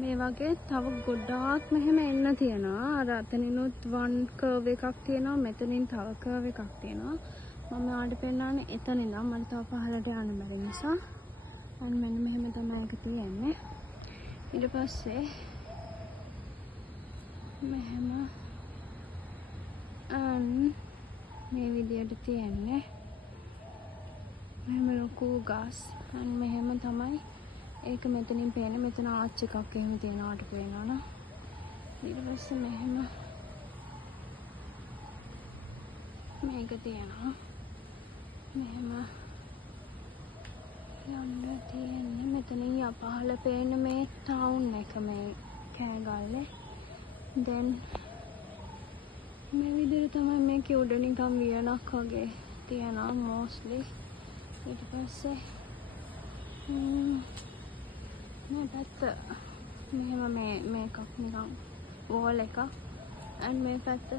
මේ වගේ තව ගොඩාක් මෙහෙම එන්න තියෙනවා. අර අතනිනුත් වන් කර්ව් එකක් තියෙනවා. මෙතනින් තව කර්ව් එකක් තියෙනවා. මම ආඩ පෙන්නන්නේ එතන ඉඳන් මට තව පහළට යන්න බැරි නිසා. අන්න මෙන්න මෙහෙම තමයි ඒක තියෙන්නේ. ඊට පස්සේ මෙහෙම මේ විදියට තියෙන්නේ. මෙහෙම ලොකු ගස්. අන්න මෙහෙම තමයි ඒක මෙතනින් පේන. මෙතන ආච් එකක් එහෙම තියෙනවට පේනවනේ. ඊට පස්සේ මෙහෙම මේක තියෙනවා. මෙහෙම යන්න තියෙන්නේ. මෙතනින් යපහල පේන මේ ටවුන් එක මේ කෑගල්ලේ. then මේ විදිහට තමයි මේකේ උඩ නිකන් වියනක් වගේ තියෙනවා mostly. ඊට පස්සේ මේ පැත්ත මෙහෙම මේකක් නිකන් වෝල් එකක්. and මේ පැත්ත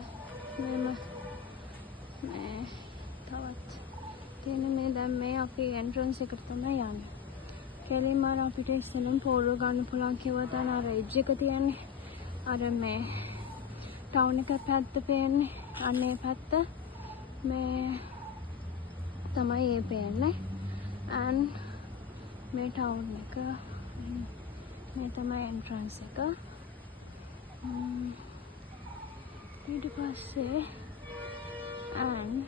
මෙහෙම මේ තවත් තියෙන මේ දැන් මේ අපි එන්ට්‍රන්ස් එකට තමයි යන්නේ. කෙලින්ම අපිට ඉස්සෙල්ලම පොරව ගන්න පුළුවන් කියලා තන අර එජ් එක තියන්නේ. අර මේ ටවුන් එක පැත්ත පේන්නේ. අනේ පැත්ත මේ තමයි ඒ පේන්නේ. and මේ ටවුන් එක මේ තමයි එන්ට්‍රන්ස් එක. ඊට පස්සේ and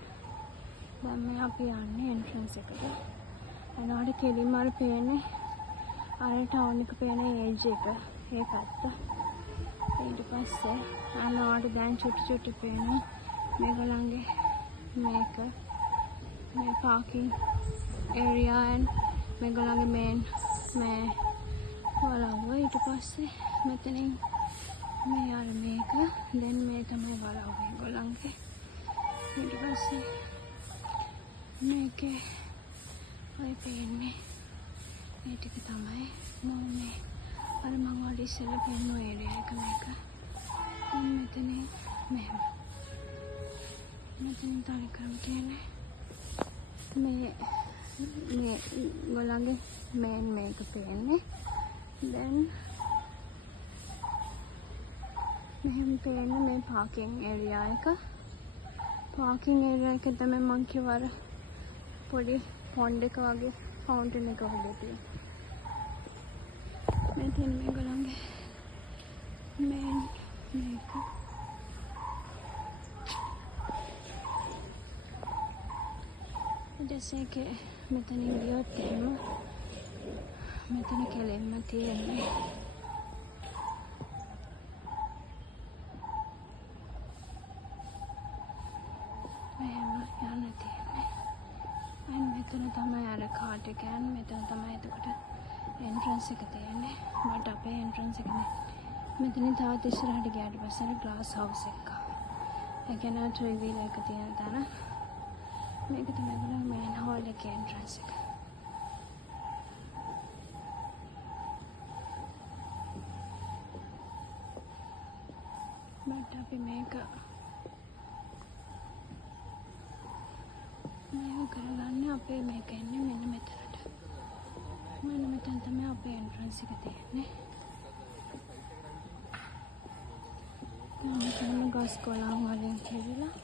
දැන් මේ අපි යන්නේ එන්ට්‍රන්ස් එකට. අනාට කෙලින්ම අර පේන්නේ අර ටවුන් එක පේන ඒජ් එක ඒ පැත්ත. ඊට පස්සේ අනාට දැන් චුටි පේන්නේ මේගොල්ලන්ගේ මේක මේ පාකින් ඒරියා and මේගොල්ලන්ගේ මේන් මේ වලව්ව. ඊට පස්සේ මෙතනින් මේ අර මේක දැන් මේ තමයි වලව්ව මේගොල්ලන්ගේ. ඊට පස්සේ මේකේ ඔය පේන්නේ මේ ටික තමයි මේ අර මම වල ඉස්සෙල්ලා පෙන්නු ඒරියා එක මේක. දැන් මෙතනින් මෙහෙම මෙතනින් තනි කරමු කියන්නේ මේ ගොල්ලන්ගේ මේන් මේක පේන්නේ. දැන් මෙහෙම පේන්නේ මේ පාකින් ඒරියා එක. පාකින් ඒරියා එක තමයි මං කිව්වා අර පොඩි පොන්ඩ් එක වගේ ෆවුන්ටන් එක වගේ තියෙන. මෙතන මේගොල්ලන්ගේ මේන් මේක. जैसे कि මෙතනින් ගියොත් එහෙම මෙතන කෙලෙන්න තියෙන්නේ මෙහෙම යන්න තියෙන්නේ. and මෙතන තමයි අර කාට් එක යන්නේ. මෙතන තමයි එතකොට එන්ට්‍රන්ස් එක තියෙන්නේ. බට අපේ එන්ට්‍රන්ස් එක නේ. මෙතනින් තවත් ඉස්සරහට ගියාට පස්සේ අර ග්ලාස් හවුස් එක. ඒ කියන්නේ ට්‍රිවිල් එක තියෙන තැන. මේක තමයි ගොඩක් මේන් හෝල් එකේ එන්ට්‍රන්ස් එක. බට අපි මේක කරගන්න අපේ මේක එන්නේ මෙන්න මෙතනට. මෙන්න මෙතන තමයි අපේ එන්ට්‍රන්ස් එක තියෙන්නේ. මෙතන ගස් කොළන් වලින් කියලා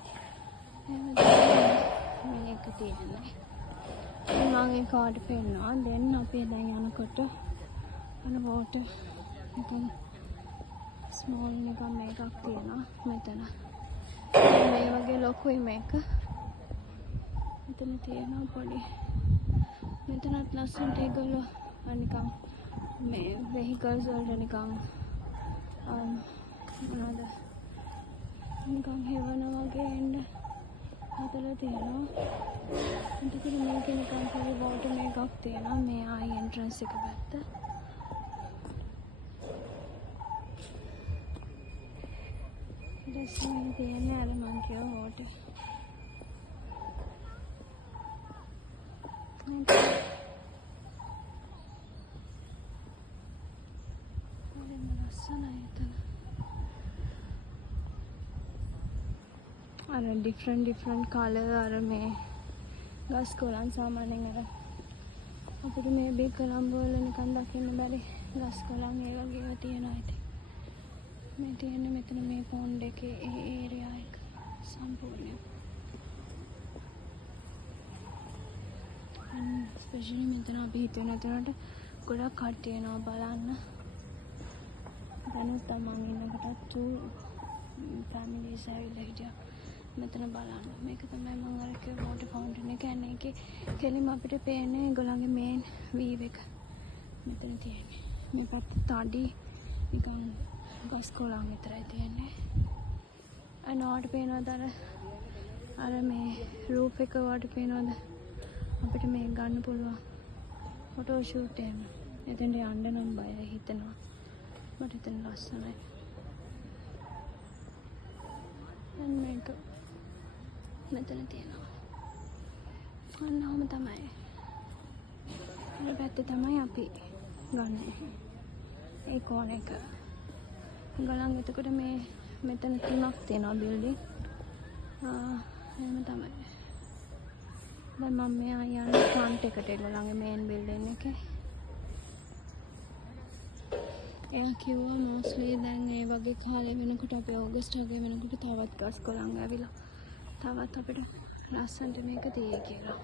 මේක තියෙන්නේ. මම ඒ කාඩ් පෙන්නවා. දැන් අපි දැන් යනකොට අන වෝටර් මෙතන ස්මෝල් නිකන් මේකක් තියෙනවා මෙතන. මේ වගේ ලොකුයි මේක. මෙතන තියෙනවා පොඩි. මෙතනත් ලස්සනට ඒගොල්ලෝ නිකන් මේ වෙහිකල්ස් වලට නිකන් මොනවද නිකන් හෙවන වගේ එන්න හදලා තියෙනවා. එතකොට මේක නිකන් පොඩි වෝටර් මේකක් තියෙනවා. මේ ආයි එන්ට්‍රන්ස් එක පැත්ත. දැන් තියෙන්නේ අර මං කියව වෝටර්. අර ඩිෆරන්ට් කලර් අර මේ ගස් කොළන් සාමාන්‍යයෙන් අර අපිට මේ බිග් කොළඹ වල නිකන් දකින්න බැරි ගස් කොළන් ඒ වගේ ඒවා තියෙනවා. එකේ ඒ ඒරියා එක සම්පූර්ණයෙන්. ස්පෙෂලි මෙතන අපි හිතන එතනට ගොඩක් කට්ටිය එනවා බලන්න. දැනුත් තමන් ඉන්නකොටත් ෆැමිලිස් ඇවිල්ලා හිටියා මෙතන බලන්න. මේක තමයි මම අර කිව්ව වෝටර් ෆවුන්ටන් එක. කියන්නේ ඒකේ කෙලින්ම අපිට පේන්නේ ඒගොල්ලන්ගේ මේන් වීව් එක මෙතන තියෙන්නේ. මේ පැත්තේ තඩි නිකන් ගස් කොළන් විතරයි තියෙන්නේ. අනෝට පේනවද අර මේ රූප් එක වට පේනවද? අපිට මේ ගන්න පුළුවන් ෆොටෝ ෂූට් එහෙම. එතෙන්ට යන්න නම් බයයි හිතෙනවා. මට එතන ලස්සනයි. දැන් මේක මෙතන තියෙනවා. අන්නම තමයි. මේ පැත්තේ තමයි අපි ගන්නේ. ඒ කෝණ එක. ගලන් එතකොට මේ මෙතන 3ක් තියෙනවා බිල්ඩින්. එහෙම තමයි. දැන් මම මෙයා යන්නේ ෆ්‍රන්ට් එකට ඒගොල්ලන්ගේ මේන් බිල්ඩින් එකේ. එයා කිව්වා මොස්ලි දැන් ඒ වගේ කාලේ වෙනකොට අපි ඕගස්ට් වගේ වෙනකොට තවත් ගස් කොළන් ඇවිල්ලා තවත් අපිට ලස්සනට මේක තියෙයි කියලා.